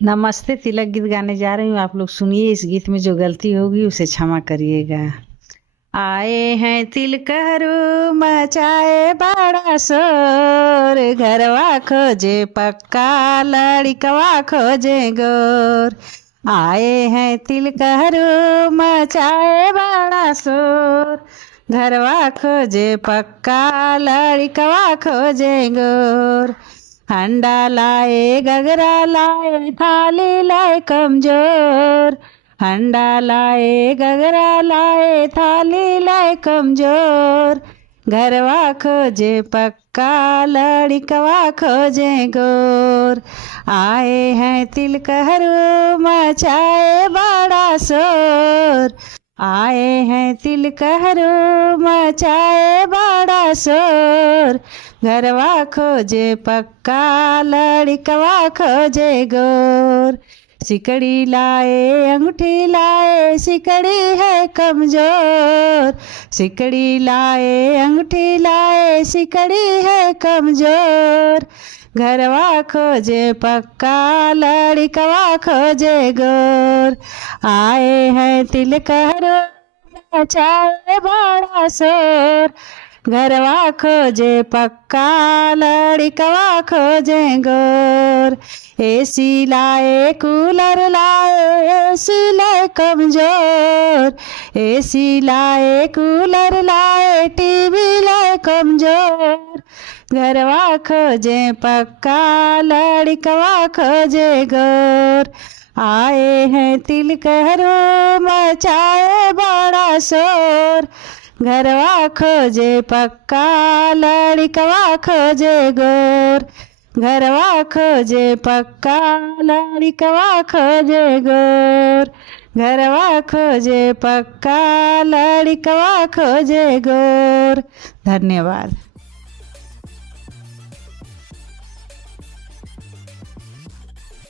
नमस्ते, तिलक गीत गाने जा रही हूँ। आप लोग सुनिए। इस गीत में जो गलती होगी उसे क्षमा करिएगा। आए हैं तिलकहरू मचाए बड़ा शोर, घरवा खोजे पक्का लड़कवा खोजे गोर। आए हैं तिलकहरू मचाए बड़ा शोर, घरवा खोजे पक्का लड़कवा खोजे गोर। हंडा लाए गगरा लाए थाली लाए कमजोर, हंडा लाए गगरा लाए थाली लाए कमजोर। घरवा खोजे पक्का लड़कवा खोजे गोर। आए हैं तिलकहरू मचाए बड़ा शोर, आए हैं तिलकहरू मचाए बड़ा शोर। घरवा खोजे पक्का लड़कवा खोजे गोर। सिकड़ी लाए अंगूठी लाए सिकड़ी है कमजोर, सिकड़ी लाए अंगूठी लाए सिकड़ी है कमजोर। घरवा खोजे पक्का लड़कवा खोजे गोर। आए हैं तिलकहरू मचाए बड़ा शोर, घरवा खोजे पक्का लड़कवा खोजे गोर। एसी लाए कूलर लाए एसी लाए कमजोर, एसी लाए कूलर लाए टीवी लाए कमजोर। घरवा खोजे पक्का लड़कवा खोजे गोर। आए हैं तिलकहरू मचाए बड़ा शोर, घरवा खोजे पक्का लड़कवा खोजे गोर। घरवा खोजे पक्का लड़कवा खोजे गोर, घरवा खोजे पक्का लड़कवा खोजे गोर। धन्यवाद।